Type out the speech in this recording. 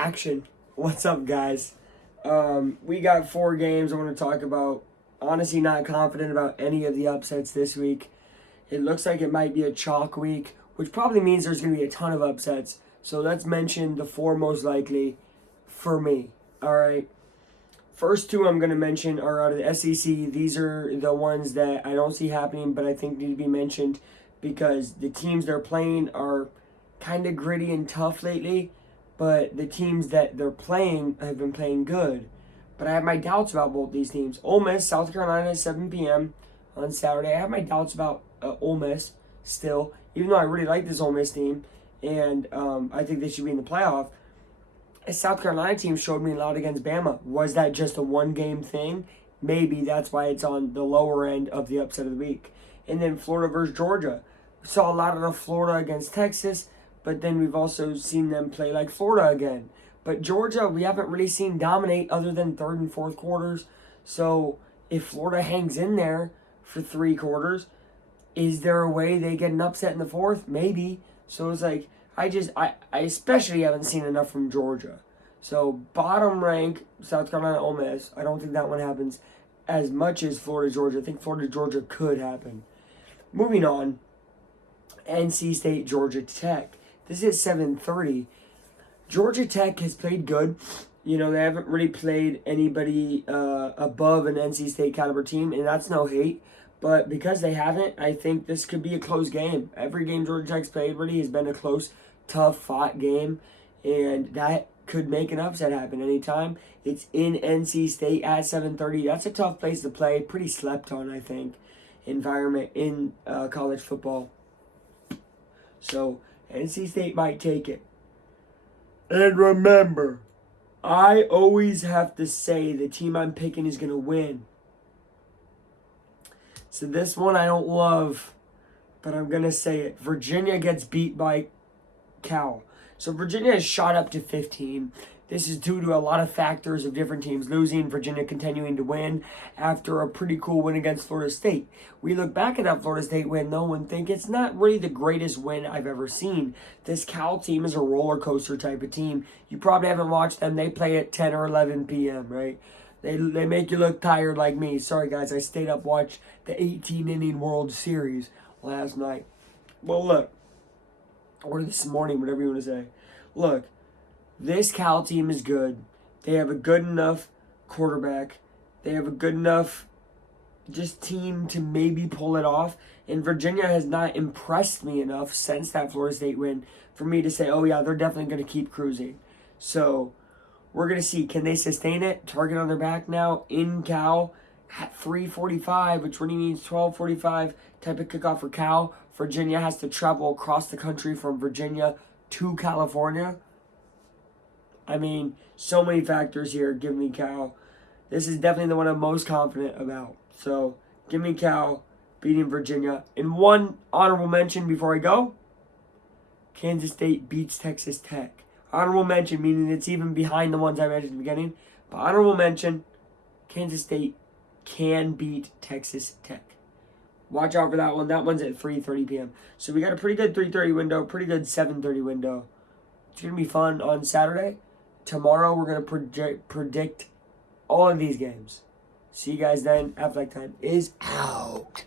action. What's up, guys? We got 4 games I want to talk about. Honestly, not confident about any of the upsets this week. It looks like it might be a chalk week, which probably means there's going to be a ton of upsets. So let's mention the 4 most likely for me. All right. First 2 I'm going to mention are out of the SEC. These are the ones that I don't see happening, but I think need to be mentioned because the teams they're playing are kind of gritty and tough lately, but the teams that they're playing have been playing good. But I have my doubts about both these teams. Ole Miss, South Carolina, 7 p.m. on Saturday. I have my doubts about Ole Miss still, even though I really like this Ole Miss team, and I think they should be in the playoff. A South Carolina team showed me a lot against Bama. Was that just a one-game thing? Maybe that's why it's on the lower end of the upset of the week. And then Florida versus Georgia. We saw a lot of Florida against Texas, but then we've also seen them play like Florida again. But Georgia, we haven't really seen dominate other than third and fourth quarters. So if Florida hangs in there for 3 quarters, is there a way they get an upset in the fourth? Maybe. So it's like, I especially haven't seen enough from Georgia. So bottom rank, South Carolina, Ole Miss. I don't think that one happens as much as Florida, Georgia. I think Florida, Georgia could happen. Moving on, NC State, Georgia Tech. This is 7:30. Georgia Tech has played good. You know, they haven't really played anybody above an NC State caliber team, and that's no hate. But because they haven't, I think this could be a close game. Every game Georgia Tech's played really has been a close, tough, fought game, and that could make an upset happen anytime. It's in NC State at 7:30. That's a tough place to play. Pretty slept on, I think, environment in college football. So NC State might take it. And remember, I always have to say the team I'm picking is going to win. So this one I don't love, but I'm going to say it. Virginia gets beat by Cal. So Virginia has shot up to 15. This is due to a lot of factors of different teams losing, Virginia continuing to win after a pretty cool win against Florida State. We look back at that Florida State win, though, and think it's not really the greatest win I've ever seen. This Cal team is a roller coaster type of team. You probably haven't watched them. They play at 10 or 11 p.m., right? They make you look tired like me. Sorry, guys. I stayed up watched the 18-inning World Series last night. Well, look. Or this morning, whatever you want to say. Look. This Cal team is good. They have a good enough quarterback. They have a good enough just team to maybe pull it off. And Virginia has not impressed me enough since that Florida State win for me to say, oh yeah, they're definitely going to keep cruising. So we're going to see, can they sustain it? Target on their back now in Cal at 3:45, which really means 12:45 type of kickoff for Cal. Virginia has to travel across the country from Virginia to California. I mean, so many factors here. Give me Cal. This is definitely the one I'm most confident about. So, give me Cal beating Virginia. And one honorable mention before I go. Kansas State beats Texas Tech. Honorable mention, meaning it's even behind the ones I mentioned at the beginning. But honorable mention, Kansas State can beat Texas Tech. Watch out for that one. That one's at 3:30 p.m. So we got a pretty good 3:30 window, pretty good 7:30 window. It's going to be fun on Saturday. Tomorrow we're going to predict all of these games. See you guys then. Affleck time is out.